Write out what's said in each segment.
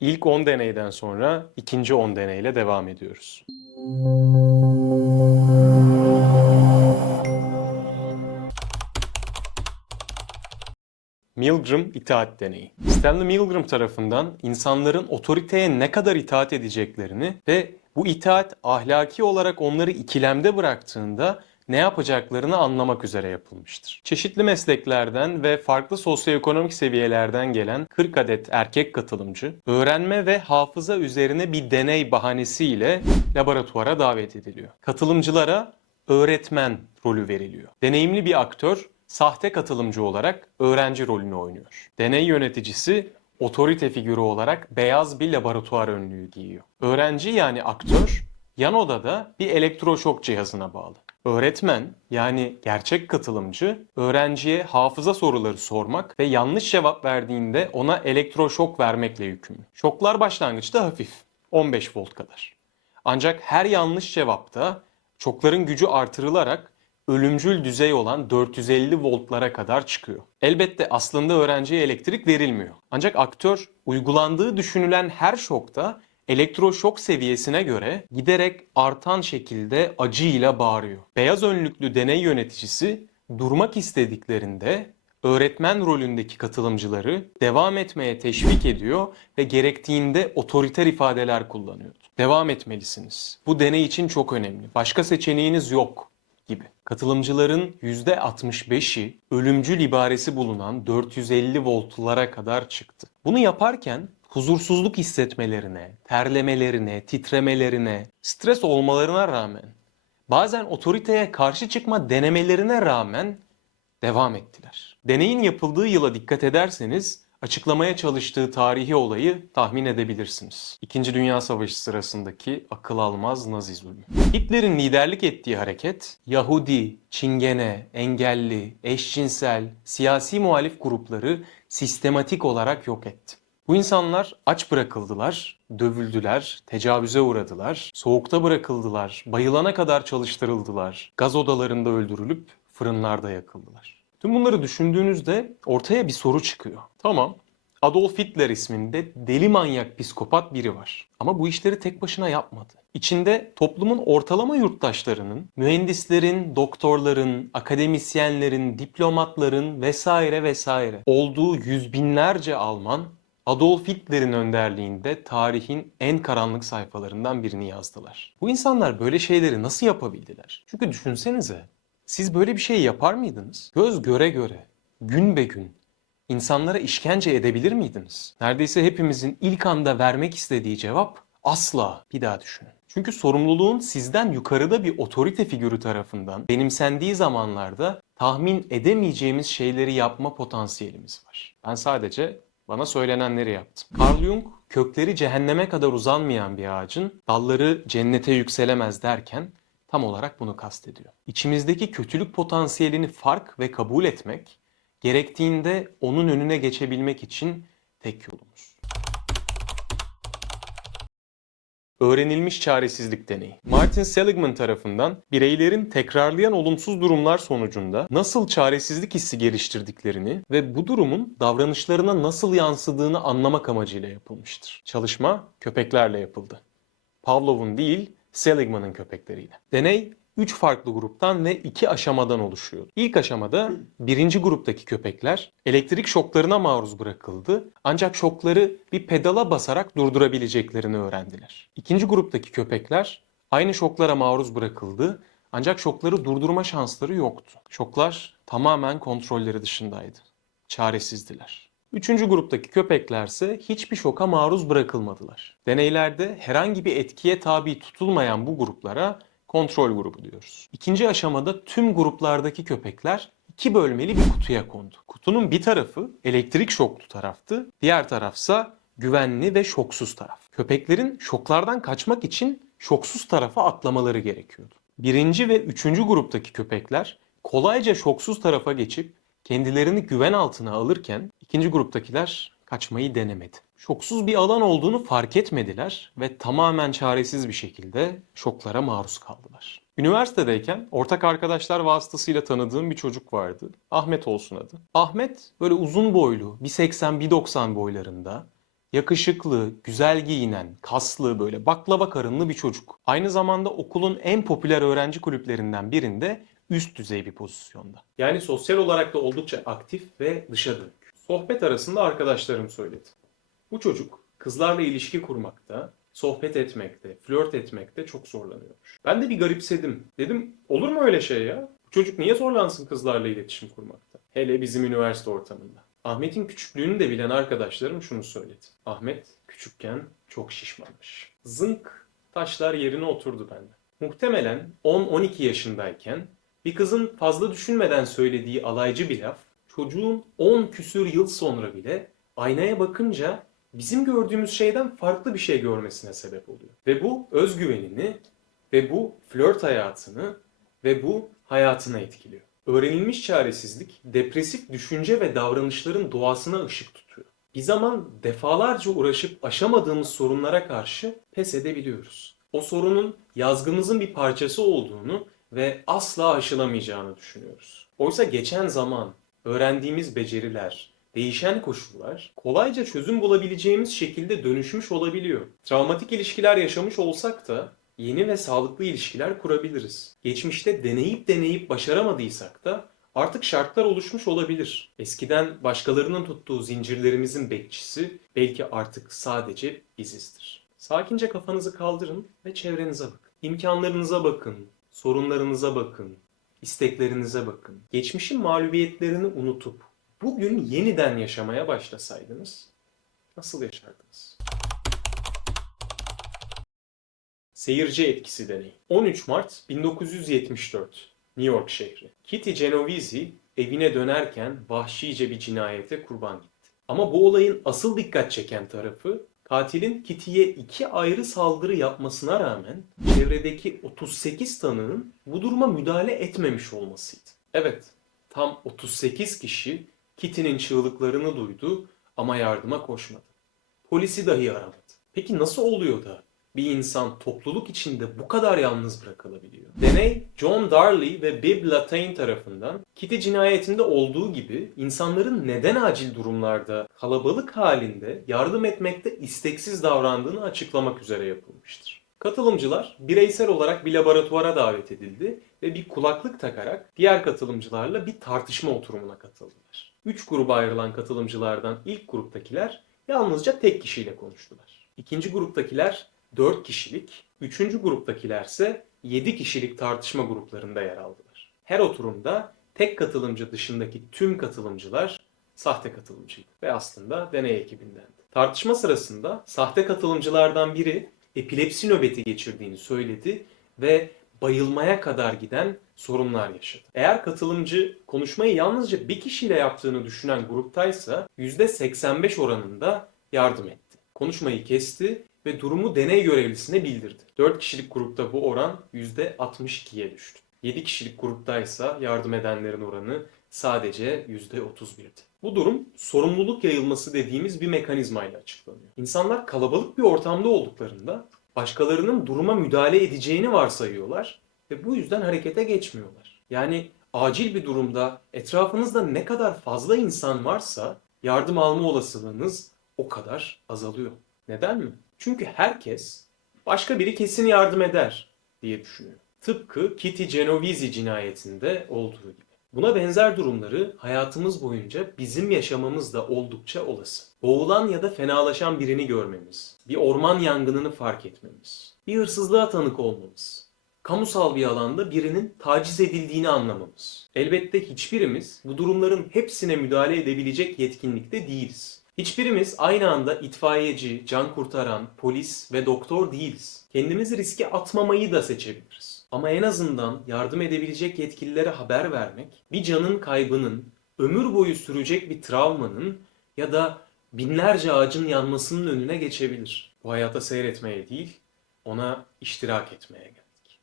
İlk 10 deneyden sonra ikinci 10 deneyle devam ediyoruz. Milgram itaat deneyi. Stanley Milgram tarafından insanların otoriteye ne kadar itaat edeceklerini ve bu itaat ahlaki olarak onları ikilemde bıraktığında ne yapacaklarını anlamak üzere yapılmıştır. Çeşitli mesleklerden ve farklı sosyoekonomik seviyelerden gelen 40 adet erkek katılımcı öğrenme ve hafıza üzerine bir deney bahanesiyle laboratuvara davet ediliyor. Katılımcılara öğretmen rolü veriliyor. Deneyimli bir aktör sahte katılımcı olarak öğrenci rolünü oynuyor. Deney yöneticisi otorite figürü olarak beyaz bir laboratuvar önlüğü giyiyor. Öğrenci yani aktör yan odada bir elektroşok cihazına bağlı. Öğretmen yani gerçek katılımcı öğrenciye hafıza soruları sormak ve yanlış cevap verdiğinde ona elektroşok vermekle yükümlü. Şoklar başlangıçta hafif 15 volt kadar. Ancak her yanlış cevapta çokların gücü artırılarak ölümcül düzey olan 450 voltlara kadar çıkıyor. Elbette aslında öğrenciye elektrik verilmiyor. Ancak aktör uygulandığı düşünülen her şokta elektroşok seviyesine göre giderek artan şekilde acıyla bağırıyor. Beyaz önlüklü deney yöneticisi durmak istediklerinde öğretmen rolündeki katılımcıları devam etmeye teşvik ediyor ve gerektiğinde otoriter ifadeler kullanıyordu. Devam etmelisiniz. Bu deney için çok önemli. Başka seçeneğiniz yok gibi. Katılımcıların %65'i ölümcül ibaresi bulunan 450 voltlara kadar çıktı. Bunu yaparken huzursuzluk hissetmelerine, terlemelerine, titremelerine, stres olmalarına rağmen, bazen otoriteye karşı çıkma denemelerine rağmen devam ettiler. Deneyin yapıldığı yıla dikkat ederseniz açıklamaya çalıştığı tarihi olayı tahmin edebilirsiniz. İkinci Dünya Savaşı sırasındaki akıl almaz Nazi zulmü. Hitler'in liderlik ettiği hareket Yahudi, Çingene, engelli, eşcinsel, siyasi muhalif grupları sistematik olarak yok etti. Bu insanlar aç bırakıldılar, dövüldüler, tecavüze uğradılar, soğukta bırakıldılar, bayılana kadar çalıştırıldılar, gaz odalarında öldürülüp fırınlarda yakıldılar. Tüm bunları düşündüğünüzde ortaya bir soru çıkıyor. Tamam, Adolf Hitler isminde deli manyak psikopat biri var. Ama bu işleri tek başına yapmadı. İçinde toplumun ortalama yurttaşlarının, mühendislerin, doktorların, akademisyenlerin, diplomatların vesaire vesaire olduğu yüz binlerce Alman Adolf Hitler'in önderliğinde tarihin en karanlık sayfalarından birini yazdılar. Bu insanlar böyle şeyleri nasıl yapabildiler? Çünkü düşünsenize, siz böyle bir şey yapar mıydınız? Göz göre göre, gün be gün insanlara işkence edebilir miydiniz? Neredeyse hepimizin ilk anda vermek istediği cevap asla. Bir daha düşünün. Çünkü sorumluluğun sizden yukarıda bir otorite figürü tarafından benimsendiği zamanlarda tahmin edemeyeceğimiz şeyleri yapma potansiyelimiz var. Ben sadece bana söylenenleri yaptım. Carl Jung kökleri cehenneme kadar uzanmayan bir ağacın dalları cennete yükselemez derken tam olarak bunu kastediyor. İçimizdeki kötülük potansiyelini fark ve kabul etmek gerektiğinde onun önüne geçebilmek için tek yolumuz. Öğrenilmiş çaresizlik deneyi. Martin Seligman tarafından bireylerin tekrarlayan olumsuz durumlar sonucunda nasıl çaresizlik hissi geliştirdiklerini ve bu durumun davranışlarına nasıl yansıdığını anlamak amacıyla yapılmıştır. Çalışma köpeklerle yapıldı. Pavlov'un değil, Seligman'ın köpekleriyle. Deney 3 farklı gruptan ve 2 aşamadan oluşuyor. İlk aşamada birinci gruptaki köpekler elektrik şoklarına maruz bırakıldı ancak şokları bir pedala basarak durdurabileceklerini öğrendiler. İkinci gruptaki köpekler aynı şoklara maruz bırakıldı ancak şokları durdurma şansları yoktu. Şoklar tamamen kontrolleri dışındaydı. Çaresizdiler. Üçüncü gruptaki köpeklerse hiçbir şoka maruz bırakılmadılar. Deneylerde herhangi bir etkiye tabi tutulmayan bu gruplara kontrol grubu diyoruz. İkinci aşamada tüm gruplardaki köpekler iki bölmeli bir kutuya kondu. Kutunun bir tarafı elektrik şoklu taraftı, diğer tarafsa güvenli ve şoksuz taraf. Köpeklerin şoklardan kaçmak için şoksuz tarafa atlamaları gerekiyordu. Birinci ve üçüncü gruptaki köpekler kolayca şoksuz tarafa geçip kendilerini güven altına alırken ikinci gruptakiler kaçmayı denemedi. Şoksuz bir alan olduğunu fark etmediler ve tamamen çaresiz bir şekilde şoklara maruz kaldılar. Üniversitedeyken ortak arkadaşlar vasıtasıyla tanıdığım bir çocuk vardı. Ahmet olsun adı. Ahmet böyle uzun boylu, 1.80-1.90 boylarında, Yakışıklı, güzel giyinen, kaslı böyle baklava karınlı bir çocuk. Aynı zamanda okulun en popüler öğrenci kulüplerinden birinde üst düzey bir pozisyonda. Yani sosyal olarak da oldukça aktif ve dışa dönük. Sohbet arasında arkadaşlarım söyledi. Bu çocuk kızlarla ilişki kurmakta, sohbet etmekte, flört etmekte çok zorlanıyormuş. Ben de bir garipsedim. Dedim olur mu öyle şey ya? Bu çocuk niye zorlansın kızlarla iletişim kurmakta? Hele bizim üniversite ortamında. Ahmet'in küçüklüğünü de bilen arkadaşlarım şunu söyledi. Ahmet küçükken çok şişmanmış. Zınk taşlar yerine oturdu bende. Muhtemelen 10-12 yaşındayken bir kızın fazla düşünmeden söylediği alaycı bir laf çocuğun 10 küsür yıl sonra bile aynaya bakınca bizim gördüğümüz şeyden farklı bir şey görmesine sebep oluyor. Ve bu özgüvenini ve bu flört hayatını ve bu hayatına etkiliyor. Öğrenilmiş çaresizlik depresif düşünce ve davranışların doğasına ışık tutuyor. Bir zaman defalarca uğraşıp aşamadığımız sorunlara karşı pes edebiliyoruz. O sorunun yazgımızın bir parçası olduğunu ve asla aşılamayacağını düşünüyoruz. Oysa geçen zaman, öğrendiğimiz beceriler, değişen koşullar kolayca çözüm bulabileceğimiz şekilde dönüşmüş olabiliyor. Travmatik ilişkiler yaşamış olsak da yeni ve sağlıklı ilişkiler kurabiliriz. Geçmişte deneyip deneyip başaramadıysak da artık şartlar oluşmuş olabilir. Eskiden başkalarının tuttuğu zincirlerimizin bekçisi belki artık sadece bizizdir. Sakince kafanızı kaldırın ve çevrenize bakın. İmkanlarınıza bakın, sorunlarınıza bakın, isteklerinize bakın. Geçmişin mağlubiyetlerini unutup bugün yeniden yaşamaya başlasaydınız nasıl yaşardınız? Seyirci etkisi deneyi. 13 Mart 1974 New York şehri. Kitty Genovese evine dönerken vahşice bir cinayete kurban gitti. Ama bu olayın asıl dikkat çeken tarafı katilin Kitty'ye iki ayrı saldırı yapmasına rağmen çevredeki 38 tanığın bu duruma müdahale etmemiş olmasıydı. Evet, tam 38 kişi Kitty'nin çığlıklarını duydu ama yardıma koşmadı. Polisi dahi aramadı. Peki nasıl oluyor da bir insan topluluk içinde bu kadar yalnız bırakılabiliyor? Deney John Darley ve Bibb Latane tarafından Kitty cinayetinde olduğu gibi insanların neden acil durumlarda kalabalık halinde yardım etmekte isteksiz davrandığını açıklamak üzere yapılmıştır. Katılımcılar bireysel olarak bir laboratuvara davet edildi ve bir kulaklık takarak diğer katılımcılarla bir tartışma oturumuna katıldılar. Üç gruba ayrılan katılımcılardan ilk gruptakiler yalnızca tek kişiyle konuştular. İkinci gruptakiler 4 kişilik, üçüncü gruptakiler ise 7 kişilik tartışma gruplarında yer aldılar. Her oturumda tek katılımcı dışındaki tüm katılımcılar sahte katılımcıydı ve aslında deney ekibindendi. Tartışma sırasında sahte katılımcılardan biri epilepsi nöbeti geçirdiğini söyledi ve bayılmaya kadar giden sorunlar yaşadı. Eğer katılımcı konuşmayı yalnızca bir kişiyle yaptığını düşünen gruptaysa %85 oranında yardım etti. Konuşmayı kesti ve durumu deney görevlisine bildirdi. 4 kişilik grupta bu oran %62'ye düştü. 7 kişilik gruptaysa yardım edenlerin oranı sadece %31'di. Bu durum sorumluluk yayılması dediğimiz bir mekanizmayla açıklanıyor. İnsanlar kalabalık bir ortamda olduklarında başkalarının duruma müdahale edeceğini varsayıyorlar ve bu yüzden harekete geçmiyorlar. Yani acil bir durumda etrafınızda ne kadar fazla insan varsa yardım alma olasılığınız o kadar azalıyor. Neden mi? Çünkü herkes başka biri kesin yardım eder diye düşünüyor. Tıpkı Kitty Genovese cinayetinde olduğu gibi. Buna benzer durumları hayatımız boyunca bizim yaşamamız da oldukça olası. Boğulan ya da fenalaşan birini görmemiz, bir orman yangınını fark etmemiz, bir hırsızlığa tanık olmamız, kamusal bir alanda birinin taciz edildiğini anlamamız. Elbette hiçbirimiz bu durumların hepsine müdahale edebilecek yetkinlikte değiliz. Hiçbirimiz aynı anda itfaiyeci, can kurtaran, polis ve doktor değiliz. Kendimizi riske atmamayı da seçebiliriz. Ama en azından yardım edebilecek yetkililere haber vermek, bir canın kaybının, ömür boyu sürecek bir travmanın ya da binlerce ağacın yanmasının önüne geçebilir. Bu hayata seyretmeye değil, ona iştirak etmeye geldik.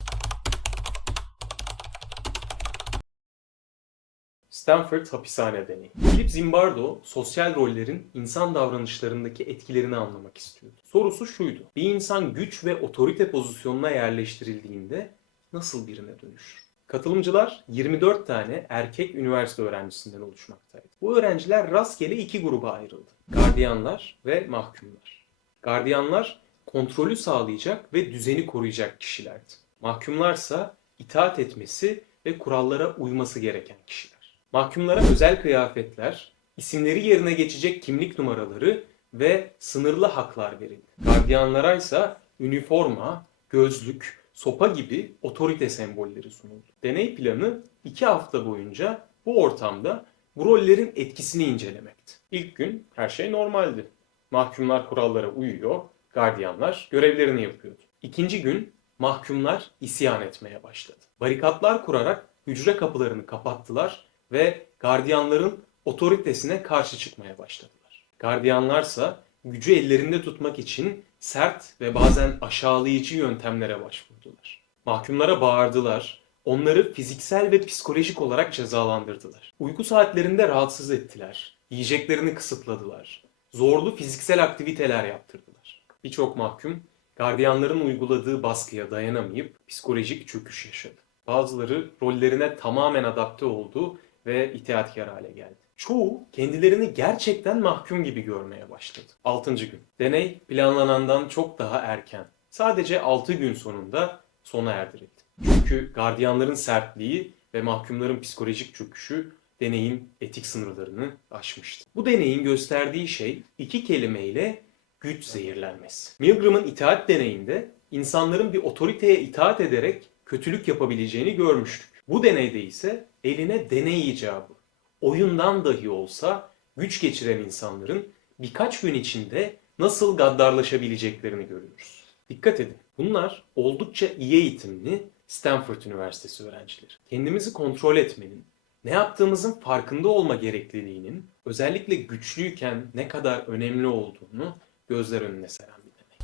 Stanford hapishane deneyi. Philip Zimbardo, sosyal rollerin insan davranışlarındaki etkilerini anlamak istiyordu. Sorusu şuydu. Bir insan güç ve otorite pozisyonuna yerleştirildiğinde nasıl birine dönüşür? Katılımcılar 24 tane erkek üniversite öğrencisinden oluşmaktaydı. Bu öğrenciler rastgele iki gruba ayrıldı. Gardiyanlar ve mahkumlar. Gardiyanlar kontrolü sağlayacak ve düzeni koruyacak kişilerdi. Mahkumlarsa itaat etmesi ve kurallara uyması gereken kişiler. Mahkumlara özel kıyafetler, isimleri yerine geçecek kimlik numaraları ve sınırlı haklar verildi. Gardiyanlara ise üniforma, gözlük, sopa gibi otorite sembolleri sunuldu. Deney planı iki hafta boyunca bu ortamda bu rollerin etkisini incelemekti. İlk gün her şey normaldi. Mahkumlar kurallara uyuyor, gardiyanlar görevlerini yapıyordu. İkinci gün mahkumlar isyan etmeye başladı. Barikatlar kurarak hücre kapılarını kapattılar ve gardiyanların otoritesine karşı çıkmaya başladılar. Gardiyanlarsa gücü ellerinde tutmak için sert ve bazen aşağılayıcı yöntemlere başvurdular. Mahkumlara bağırdılar, onları fiziksel ve psikolojik olarak cezalandırdılar. Uyku saatlerinde rahatsız ettiler, yiyeceklerini kısıtladılar, zorlu fiziksel aktiviteler yaptırdılar. Birçok mahkum gardiyanların uyguladığı baskıya dayanamayıp psikolojik çöküş yaşadı. Bazıları rollerine tamamen adapte oldu ve itaatkar hale geldi. Çoğu kendilerini gerçekten mahkum gibi görmeye başladı. 6. gün. Deney planlanandan çok daha erken. Sadece 6 gün sonunda sona erdirildi. Çünkü gardiyanların sertliği ve mahkumların psikolojik çöküşü deneyin etik sınırlarını aşmıştı. Bu deneyin gösterdiği şey iki kelimeyle güç zehirlenmesi. Milgram'ın itaat deneyinde insanların bir otoriteye itaat ederek kötülük yapabileceğini görmüştük. Bu deneyde ise eline deney icabı, oyundan dahi olsa güç geçiren insanların birkaç gün içinde nasıl gaddarlaşabileceklerini görüyoruz. Dikkat edin. Bunlar oldukça iyi eğitimli Stanford Üniversitesi öğrencileri. Kendimizi kontrol etmenin, ne yaptığımızın farkında olma gerekliliğinin özellikle güçlüyken ne kadar önemli olduğunu gözler önüne seren bir deney.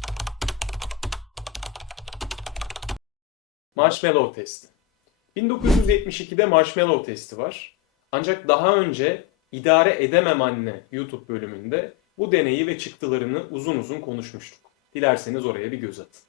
Marshmallow testi. 1972'de Marshmallow testi var. Ancak daha önce İdare Edemem Anne YouTube bölümünde bu deneyi ve çıktılarını uzun uzun konuşmuştuk. Dilerseniz oraya bir göz atın.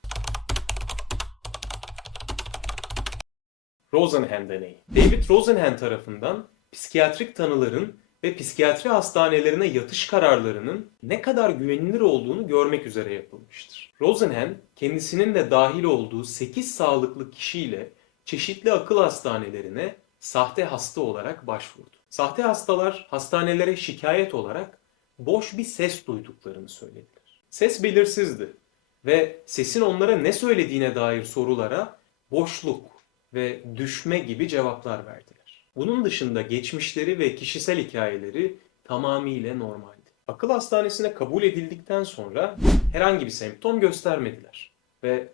Rosenhan deneyi. David Rosenhan tarafından psikiyatrik tanıların ve psikiyatri hastanelerine yatış kararlarının ne kadar güvenilir olduğunu görmek üzere yapılmıştır. Rosenhan kendisinin de dahil olduğu 8 sağlıklı kişiyle çeşitli akıl hastanelerine sahte hasta olarak başvurdu. Sahte hastalar hastanelere şikayet olarak boş bir ses duyduklarını söylediler. Ses belirsizdi ve sesin onlara ne söylediğine dair sorulara boşluk ve düşme gibi cevaplar verdiler. Bunun dışında geçmişleri ve kişisel hikayeleri tamamıyla normaldi. Akıl hastanesine kabul edildikten sonra herhangi bir semptom göstermediler ve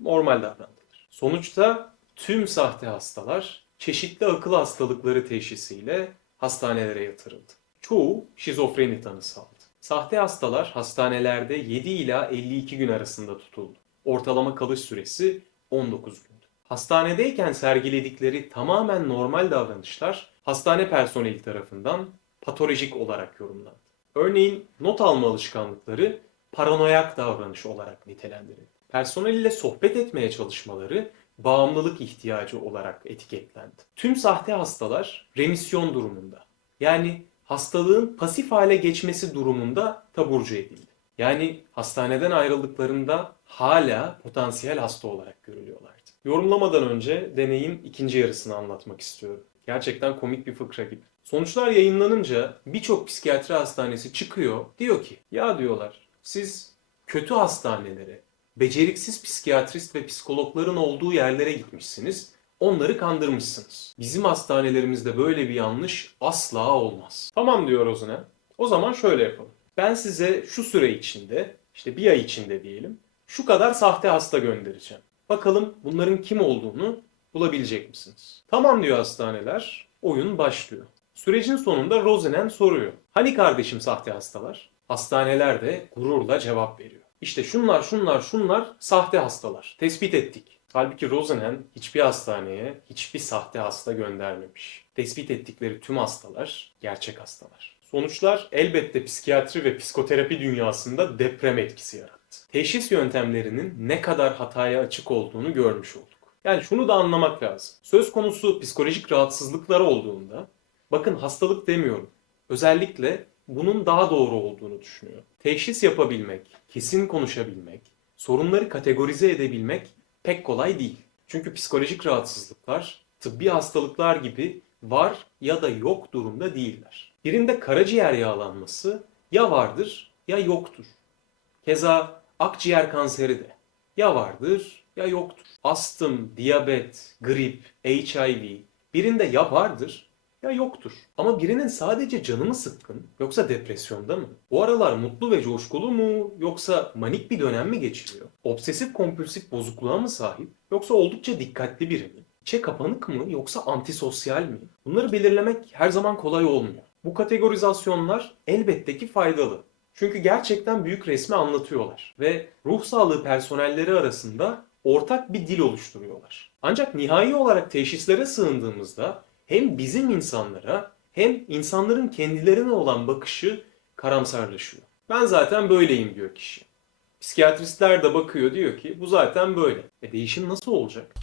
normal davrandılar. Sonuçta tüm sahte hastalar çeşitli akıl hastalıkları teşhisiyle hastanelere yatırıldı. Çoğu şizofreni tanısı aldı. Sahte hastalar hastanelerde 7 ila 52 gün arasında tutuldu. Ortalama kalış süresi 19 gündü. Hastanedeyken sergiledikleri tamamen normal davranışlar hastane personeli tarafından patolojik olarak yorumlandı. Örneğin not alma alışkanlıkları paranoyak davranış olarak nitelendirildi. Personel ile sohbet etmeye çalışmaları bağımlılık ihtiyacı olarak etiketlendi. Tüm sahte hastalar remisyon durumunda. Yani hastalığın pasif hale geçmesi durumunda taburcu edildi. Yani hastaneden ayrıldıklarında hala potansiyel hasta olarak görülüyorlardı. Yorumlamadan önce deneyin ikinci yarısını anlatmak istiyorum. Gerçekten komik bir fıkra gibi. Sonuçlar yayınlanınca birçok psikiyatri hastanesi çıkıyor. Diyor ki ya diyorlar siz kötü hastanelere, beceriksiz psikiyatrist ve psikologların olduğu yerlere gitmişsiniz. Onları kandırmışsınız. Bizim hastanelerimizde böyle bir yanlış asla olmaz. Tamam diyor Ozan'a. O zaman şöyle yapalım. Ben size şu süre içinde, işte bir ay içinde diyelim, şu kadar sahte hasta göndereceğim. Bakalım bunların kim olduğunu bulabilecek misiniz? Tamam diyor hastaneler. Oyun başlıyor. Sürecin sonunda Rosenem soruyor. Hani kardeşim sahte hastalar? Hastaneler de gururla cevap veriyor. İşte şunlar şunlar şunlar sahte hastalar. Tespit ettik. Halbuki Rosenhan hiçbir hastaneye hiçbir sahte hasta göndermemiş. Tespit ettikleri tüm hastalar gerçek hastalar. Sonuçlar elbette psikiyatri ve psikoterapi dünyasında deprem etkisi yarattı. Teşhis yöntemlerinin ne kadar hataya açık olduğunu görmüş olduk. Yani şunu da anlamak lazım. Söz konusu psikolojik rahatsızlıklar olduğunda bakın hastalık demiyorum. Özellikle bunun daha doğru olduğunu düşünüyor. Teşhis yapabilmek, kesin konuşabilmek, sorunları kategorize edebilmek pek kolay değil. Çünkü psikolojik rahatsızlıklar tıbbi hastalıklar gibi var ya da yok durumda değiller. Birinde karaciğer yağlanması ya vardır ya yoktur. Keza akciğer kanseri de ya vardır ya yoktur. Astım, diyabet, grip, HIV birinde ya vardır ya yoktur. Ama birinin sadece canı mı sıkkın yoksa depresyonda mı? O aralar mutlu ve coşkulu mu yoksa manik bir dönem mi geçiriyor? Obsesif kompulsif bozukluğa mı sahip yoksa oldukça dikkatli biri mi? İçe kapanık mı yoksa antisosyal mi? Bunları belirlemek her zaman kolay olmuyor. Bu kategorizasyonlar elbette ki faydalı. Çünkü gerçekten büyük resmi anlatıyorlar ve ruh sağlığı personelleri arasında ortak bir dil oluşturuyorlar. Ancak nihai olarak teşhislere sığındığımızda hem bizim insanlara hem insanların kendilerine olan bakışı karamsarlaşıyor. Ben zaten böyleyim diyor kişi. Psikiyatristler de bakıyor diyor ki bu zaten böyle. E değişim nasıl olacak?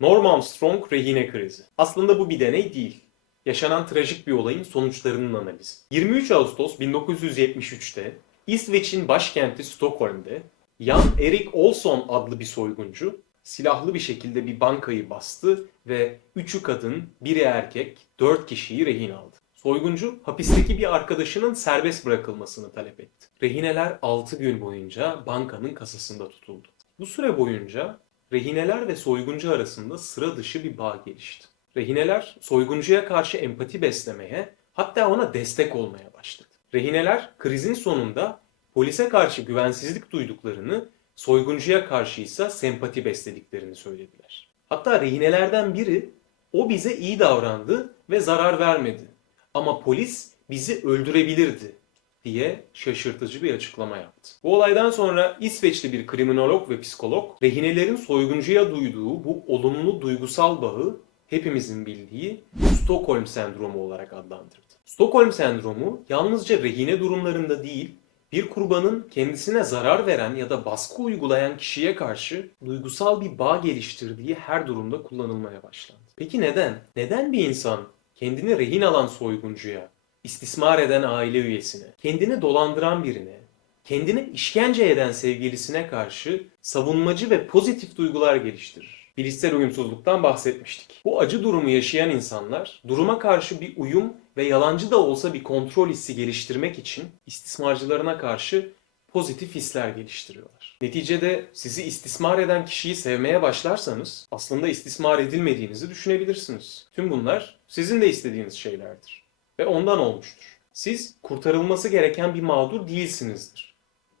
Norm Armstrong rehine krizi. Aslında bu bir deney değil. Yaşanan trajik bir olayın sonuçlarının analizi. 23 Ağustos 1973'te İsveç'in başkenti Stockholm'de Jan Erik Olsson adlı bir soyguncu silahlı bir şekilde bir bankayı bastı ve üçü kadın, biri erkek, dört kişiyi rehin aldı. Soyguncu hapisteki bir arkadaşının serbest bırakılmasını talep etti. Rehineler 6 gün boyunca bankanın kasasında tutuldu. Bu süre boyunca rehineler ve soyguncu arasında sıra dışı bir bağ gelişti. Rehineler soyguncuya karşı empati beslemeye, hatta ona destek olmaya başladı. Rehineler krizin sonunda polise karşı güvensizlik duyduklarını, soyguncuya karşı ise sempati beslediklerini söylediler. Hatta rehinelerden biri o bize iyi davrandı ve zarar vermedi. Ama polis bizi öldürebilirdi diye şaşırtıcı bir açıklama yaptı. Bu olaydan sonra İsveçli bir kriminolog ve psikolog rehinelerin soyguncuya duyduğu bu olumlu duygusal bağı hepimizin bildiği Stockholm sendromu olarak adlandırdı. Stockholm sendromu yalnızca rehine durumlarında değil, bir kurbanın kendisine zarar veren ya da baskı uygulayan kişiye karşı duygusal bir bağ geliştirdiği her durumda kullanılmaya başlandı. Peki neden? Neden bir insan kendini rehin alan soyguncuya, istismar eden aile üyesine, kendini dolandıran birine, kendini işkence eden sevgilisine karşı savunmacı ve pozitif duygular geliştirir? Bilişsel uyumsuzluktan bahsetmiştik. Bu acı durumu yaşayan insanlar duruma karşı bir uyum ve yalancı da olsa bir kontrol hissi geliştirmek için istismarcılarına karşı pozitif hisler geliştiriyorlar. Neticede sizi istismar eden kişiyi sevmeye başlarsanız aslında istismar edilmediğinizi düşünebilirsiniz. Tüm bunlar sizin de istediğiniz şeylerdir ve ondan olmuştur. Siz kurtarılması gereken bir mağdur değilsinizdir.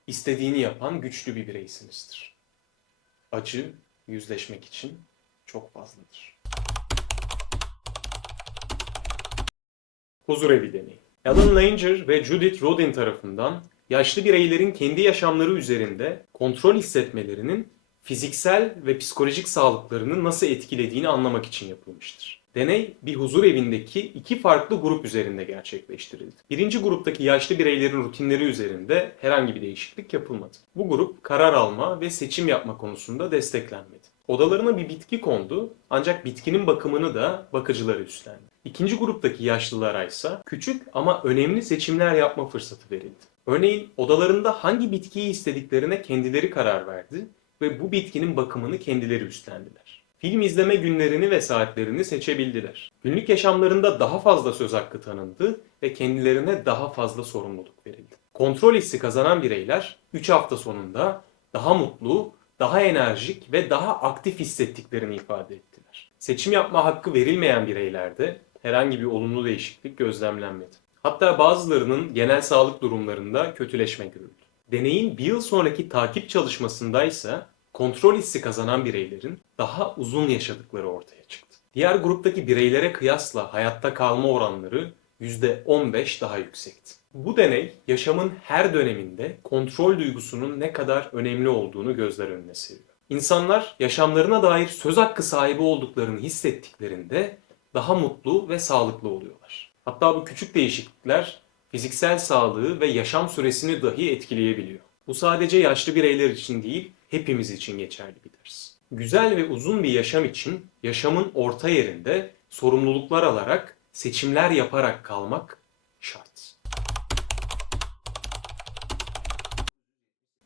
İstediğini yapan güçlü bir bireysinizdir. Acı yüzleşmek için çok fazladır. Huzur evi deneyi. Alan Langer ve Judith Rodin tarafından yaşlı bireylerin kendi yaşamları üzerinde kontrol hissetmelerinin fiziksel ve psikolojik sağlıklarını nasıl etkilediğini anlamak için yapılmıştır. Deney bir huzur evindeki iki farklı grup üzerinde gerçekleştirildi. Birinci gruptaki yaşlı bireylerin rutinleri üzerinde herhangi bir değişiklik yapılmadı. Bu grup karar alma ve seçim yapma konusunda desteklenmedi. Odalarına bir bitki kondu ancak bitkinin bakımını da bakıcıları üstlendi. İkinci gruptaki yaşlılara ise küçük ama önemli seçimler yapma fırsatı verildi. Örneğin odalarında hangi bitkiyi istediklerine kendileri karar verdi ve bu bitkinin bakımını kendileri üstlendiler. Film izleme günlerini ve saatlerini seçebildiler. Günlük yaşamlarında daha fazla söz hakkı tanındı ve kendilerine daha fazla sorumluluk verildi. Kontrol hissi kazanan bireyler 3 hafta sonunda daha mutlu, daha enerjik ve daha aktif hissettiklerini ifade ettiler. Seçim yapma hakkı verilmeyen bireylerde herhangi bir olumlu değişiklik gözlemlenmedi. Hatta bazılarının genel sağlık durumlarında kötüleşme görüldü. Deneyin bir yıl sonraki takip çalışmasında ise kontrol hissi kazanan bireylerin daha uzun yaşadıkları ortaya çıktı. Diğer gruptaki bireylere kıyasla hayatta kalma oranları %15 daha yüksekti. Bu deney yaşamın her döneminde kontrol duygusunun ne kadar önemli olduğunu gözler önüne seriyor. İnsanlar yaşamlarına dair söz hakkı sahibi olduklarını hissettiklerinde daha mutlu ve sağlıklı oluyorlar. Hatta bu küçük değişiklikler fiziksel sağlığı ve yaşam süresini dahi etkileyebiliyor. Bu sadece yaşlı bireyler için değil, hepimiz için geçerli bir ders. Güzel ve uzun bir yaşam için yaşamın orta yerinde sorumluluklar alarak, seçimler yaparak kalmak şart.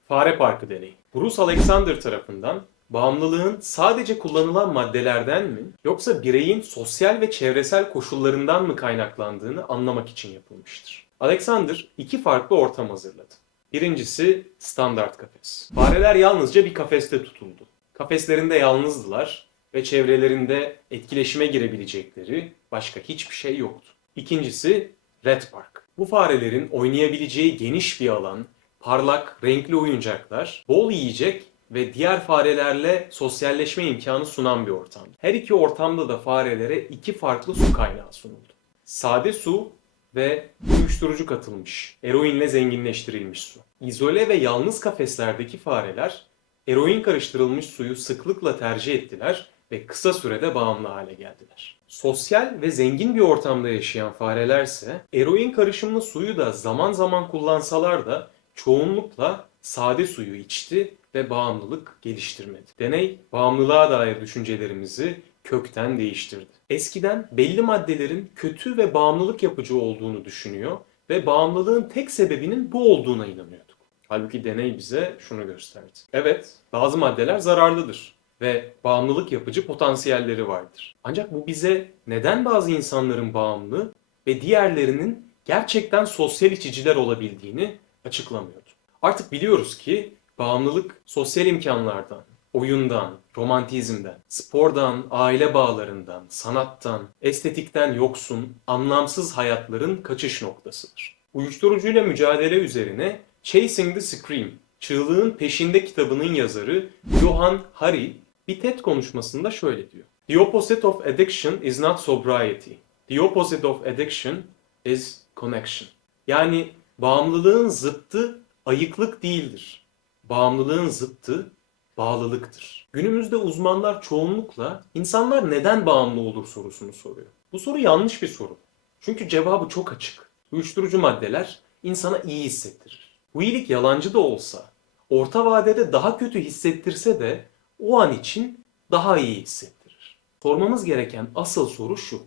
Fare Parkı deneyi. Bruce Alexander tarafından bağımlılığın sadece kullanılan maddelerden mi yoksa bireyin sosyal ve çevresel koşullarından mı kaynaklandığını anlamak için yapılmıştır. Alexander iki farklı ortam hazırladı. Birincisi standart kafes. Fareler yalnızca bir kafeste tutuldu. Kafeslerinde yalnızdılar ve çevrelerinde etkileşime girebilecekleri başka hiçbir şey yoktu. İkincisi Red Park. Bu farelerin oynayabileceği geniş bir alan, parlak, renkli oyuncaklar, bol yiyecek ve diğer farelerle sosyalleşme imkanı sunan bir ortam. Her iki ortamda da farelere iki farklı su kaynağı sunuldu. Sade su ve uyuşturucu katılmış, eroinle zenginleştirilmiş su. İzole ve yalnız kafeslerdeki fareler eroin karıştırılmış suyu sıklıkla tercih ettiler ve kısa sürede bağımlı hale geldiler. Sosyal ve zengin bir ortamda yaşayan farelerse eroin karışımlı suyu da zaman zaman kullansalar da çoğunlukla sade suyu içti ve bağımlılık geliştirmedi. Deney bağımlılığa dair düşüncelerimizi kökten değiştirdi. Eskiden belli maddelerin kötü ve bağımlılık yapıcı olduğunu düşünüyor ve bağımlılığın tek sebebinin bu olduğuna inanıyorduk. Halbuki deney bize şunu gösterdi. Evet, bazı maddeler zararlıdır ve bağımlılık yapıcı potansiyelleri vardır. Ancak bu bize neden bazı insanların bağımlı ve diğerlerinin gerçekten sosyal içiciler olabildiğini açıklamıyordu. Artık biliyoruz ki bağımlılık sosyal imkanlardan, oyundan, romantizmden, spordan, aile bağlarından, sanattan, estetikten yoksun, anlamsız hayatların kaçış noktasıdır. Uyuşturucuyla mücadele üzerine Chasing the Scream, Çığlığın Peşinde kitabının yazarı Johan Hari bir TED konuşmasında şöyle diyor. The opposite of addiction is not sobriety. The opposite of addiction is connection. Yani bağımlılığın zıttı ayıklık değildir. Bağımlılığın zıttı bağlılıktır. Günümüzde uzmanlar çoğunlukla insanlar neden bağımlı olur sorusunu soruyor. Bu soru yanlış bir soru. Çünkü cevabı çok açık. Uyuşturucu maddeler insana iyi hissettirir. Bu iyilik yalancı da olsa, orta vadede daha kötü hissettirse de o an için daha iyi hissettirir. Sormamız gereken asıl soru şu.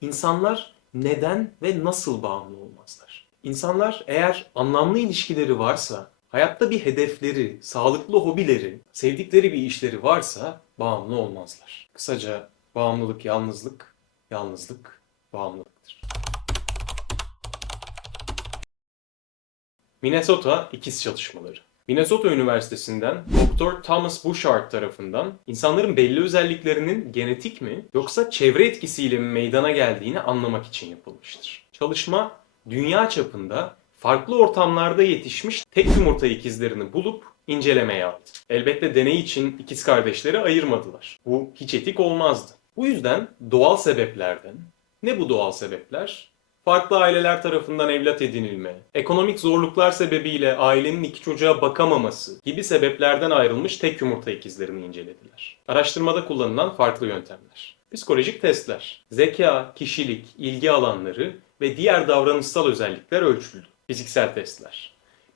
İnsanlar neden ve nasıl bağımlı olmazlar? İnsanlar eğer anlamlı ilişkileri varsa, hayatta bir hedefleri, sağlıklı hobileri, sevdikleri bir işleri varsa bağımlı olmazlar. Kısaca bağımlılık yalnızlık, yalnızlık bağımlılıktır. Minnesota ikiz çalışmaları. Minnesota Üniversitesi'nden Dr. Thomas Bouchard tarafından insanların belli özelliklerinin genetik mi yoksa çevre etkisiyle mi meydana geldiğini anlamak için yapılmıştır. Çalışma dünya çapında farklı ortamlarda yetişmiş tek yumurta ikizlerini bulup incelemeye aldı. Elbette deney için ikiz kardeşleri ayırmadılar. Bu hiç etik olmazdı. Bu yüzden doğal sebeplerden, ne bu doğal sebepler? Farklı aileler tarafından evlat edinilme, ekonomik zorluklar sebebiyle ailenin iki çocuğa bakamaması gibi sebeplerden ayrılmış tek yumurta ikizlerini incelediler. Araştırmada kullanılan farklı yöntemler. Psikolojik testler, zeka, kişilik, ilgi alanları ve diğer davranışsal özellikler ölçüldü. Fiziksel testler,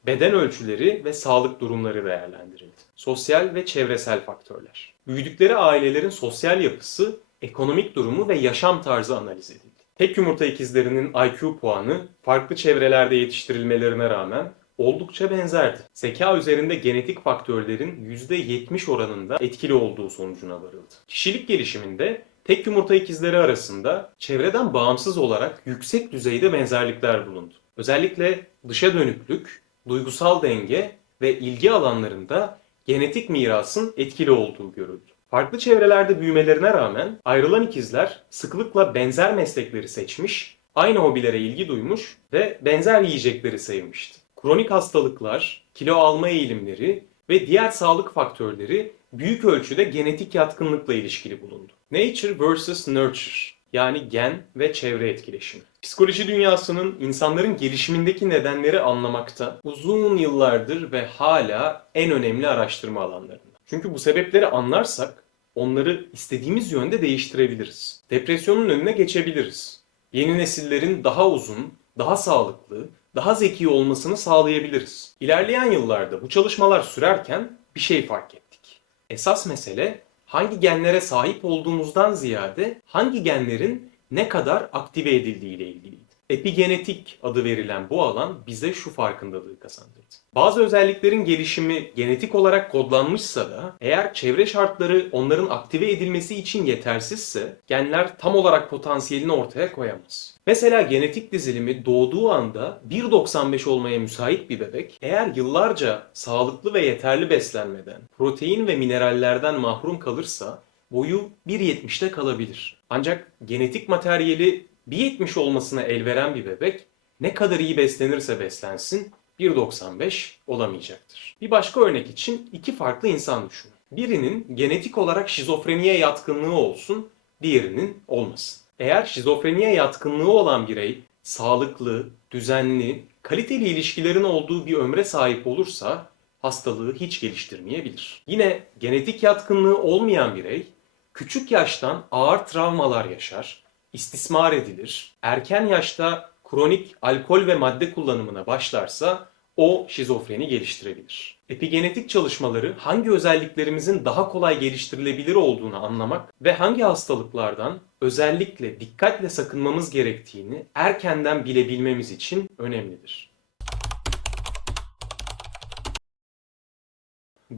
beden ölçüleri ve sağlık durumları değerlendirildi. Sosyal ve çevresel faktörler. Büyüdükleri ailelerin sosyal yapısı, ekonomik durumu ve yaşam tarzı analiz edildi. Tek yumurta ikizlerinin IQ puanı farklı çevrelerde yetiştirilmelerine rağmen oldukça benzerdi. Zeka üzerinde genetik faktörlerin %70 oranında etkili olduğu sonucuna varıldı. Kişilik gelişiminde tek yumurta ikizleri arasında çevreden bağımsız olarak yüksek düzeyde benzerlikler bulundu. Özellikle dışa dönüklük, duygusal denge ve ilgi alanlarında genetik mirasın etkili olduğu görüldü. Farklı çevrelerde büyümelerine rağmen ayrılan ikizler sıklıkla benzer meslekleri seçmiş, aynı hobilere ilgi duymuş ve benzer yiyecekleri sevmişti. Kronik hastalıklar, kilo alma eğilimleri ve diğer sağlık faktörleri büyük ölçüde genetik yatkınlıkla ilişkili bulundu. Nature vs. Nurture yani gen ve çevre etkileşimi. Psikoloji dünyasının insanların gelişimindeki nedenleri anlamakta uzun yıllardır ve hala en önemli araştırma alanlarında. Çünkü bu sebepleri anlarsak onları istediğimiz yönde değiştirebiliriz. Depresyonun önüne geçebiliriz. Yeni nesillerin daha uzun, daha sağlıklı, daha zeki olmasını sağlayabiliriz. İlerleyen yıllarda bu çalışmalar sürerken bir şey fark ettik. Esas mesele hangi genlere sahip olduğumuzdan ziyade hangi genlerin ne kadar aktive edildiği ile ilgiliydi. Epigenetik adı verilen bu alan bize şu farkındalığı kazandırdı. Bazı özelliklerin gelişimi genetik olarak kodlanmışsa da eğer çevre şartları onların aktive edilmesi için yetersizse genler tam olarak potansiyelini ortaya koyamaz. Mesela genetik dizilimi doğduğu anda 1.95 olmaya müsait bir bebek eğer yıllarca sağlıklı ve yeterli beslenmeden, protein ve minerallerden mahrum kalırsa boyu 1.70'te kalabilir. Ancak genetik materyali 1.70 olmasına el veren bir bebek ne kadar iyi beslenirse beslensin 1.95 olamayacaktır. Bir başka örnek için iki farklı insan düşünün. Birinin genetik olarak şizofreniye yatkınlığı olsun, diğerinin olmasın. Eğer şizofreniye yatkınlığı olan birey sağlıklı, düzenli, kaliteli ilişkilerin olduğu bir ömre sahip olursa hastalığı hiç geliştirmeyebilir. Yine genetik yatkınlığı olmayan birey küçük yaştan ağır travmalar yaşar, istismar edilir, erken yaşta kronik alkol ve madde kullanımına başlarsa o şizofreni geliştirebilir. Epigenetik çalışmaları hangi özelliklerimizin daha kolay geliştirilebilir olduğunu anlamak ve hangi hastalıklardan özellikle dikkatle sakınmamız gerektiğini erkenden bilebilmemiz için önemlidir.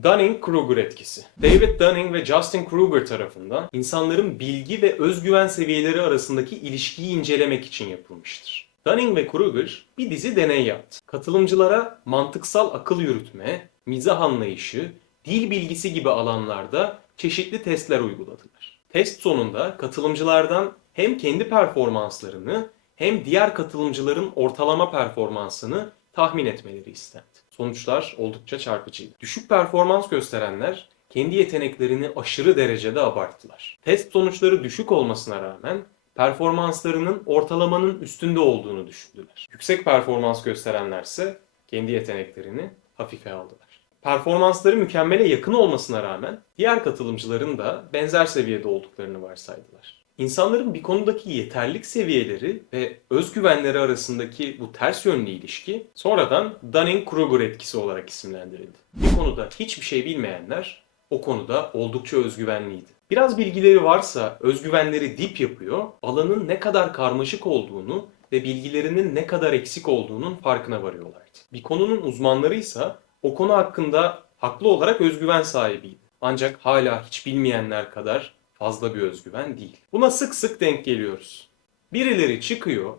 Dunning-Kruger etkisi. David Dunning ve Justin Kruger tarafından insanların bilgi ve özgüven seviyeleri arasındaki ilişkiyi incelemek için yapılmıştır. Dunning ve Kruger bir dizi deney yaptı. Katılımcılara mantıksal akıl yürütme, mizah anlayışı, dil bilgisi gibi alanlarda çeşitli testler uyguladılar. Test sonunda katılımcılardan hem kendi performanslarını hem diğer katılımcıların ortalama performansını tahmin etmeleri istendi. Sonuçlar oldukça çarpıcıydı. Düşük performans gösterenler kendi yeteneklerini aşırı derecede abarttılar. Test sonuçları düşük olmasına rağmen performanslarının ortalamanın üstünde olduğunu düşündüler. Yüksek performans gösterenlerse kendi yeteneklerini hafife aldılar. Performansları mükemmele yakın olmasına rağmen diğer katılımcıların da benzer seviyede olduklarını varsaydılar. İnsanların bir konudaki yeterlik seviyeleri ve özgüvenleri arasındaki bu ters yönlü ilişki sonradan Dunning-Kruger etkisi olarak isimlendirildi. Bir konuda hiçbir şey bilmeyenler o konuda oldukça özgüvenliydi. Biraz bilgileri varsa özgüvenleri dip yapıyor, alanın ne kadar karmaşık olduğunu ve bilgilerinin ne kadar eksik olduğunun farkına varıyorlardı. Bir konunun uzmanları ise o konu hakkında haklı olarak özgüven sahibiydi. Ancak hala hiç bilmeyenler kadar fazla bir özgüven değil. Buna sık sık denk geliyoruz. Birileri çıkıyor,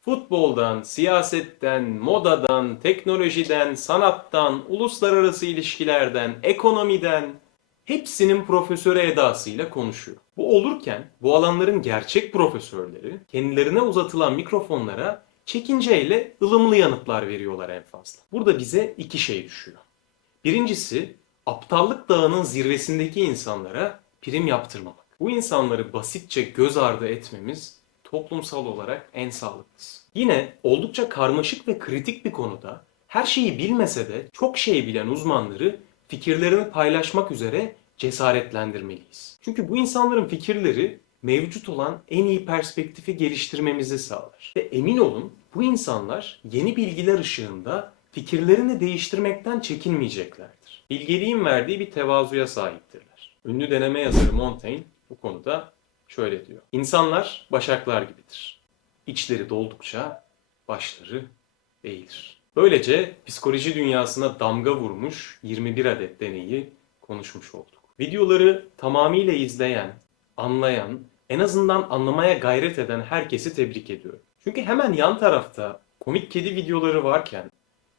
futboldan, siyasetten, modadan, teknolojiden, sanattan, uluslararası ilişkilerden, ekonomiden hepsinin profesörü edasıyla konuşuyor. Bu olurken bu alanların gerçek profesörleri kendilerine uzatılan mikrofonlara çekinceyle ılımlı yanıtlar veriyorlar en fazla. Burada bize iki şey düşüyor. Birincisi aptallık dağının zirvesindeki insanlara prim yaptırmamak. Bu insanları basitçe göz ardı etmemiz toplumsal olarak en sağlıklısı. Yine oldukça karmaşık ve kritik bir konuda her şeyi bilmese de çok şey bilen uzmanları fikirlerini paylaşmak üzere cesaretlendirmeliyiz. Çünkü bu insanların fikirleri mevcut olan en iyi perspektifi geliştirmemizi sağlar. Ve emin olun bu insanlar yeni bilgiler ışığında fikirlerini değiştirmekten çekinmeyeceklerdir. Bilgeliğin verdiği bir tevazuya sahiptirler. Ünlü deneme yazarı Montaigne bu konuda şöyle diyor. İnsanlar başaklar gibidir. İçleri doldukça başları eğilir. Böylece psikoloji dünyasına damga vurmuş 21 adet deneyi konuşmuş olduk. Videoları tamamıyla izleyen, anlayan, en azından anlamaya gayret eden herkesi tebrik ediyorum. Çünkü hemen yan tarafta komik kedi videoları varken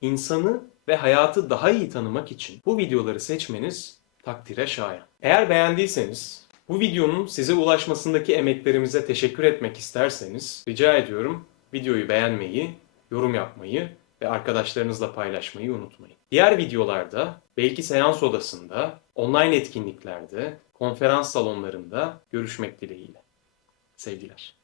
insanı ve hayatı daha iyi tanımak için bu videoları seçmeniz takdire şayan. Eğer beğendiyseniz bu videonun size ulaşmasındaki emeklerimize teşekkür etmek isterseniz rica ediyorum videoyu beğenmeyi, yorum yapmayı ve arkadaşlarınızla paylaşmayı unutmayın. Diğer videolarda belki seans odasında, online etkinliklerde, konferans salonlarında görüşmek dileğiyle. Sevgiler.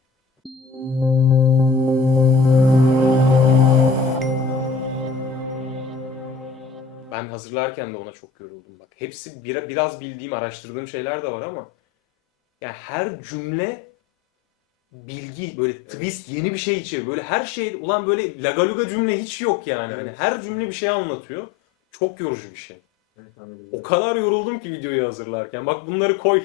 Ben hazırlarken de ona çok yoruldum bak. Hepsi bir, biraz bildiğim, araştırdığım şeyler de var ama yani her cümle bilgi böyle twist yeni bir şey içeriyor. Böyle her şey ulan böyle lagaluga cümle hiç yok yani. Hani Evet. her cümle bir şey anlatıyor. Çok yorucu bir şey. O kadar yoruldum ki videoyu hazırlarken. Bak bunları koy.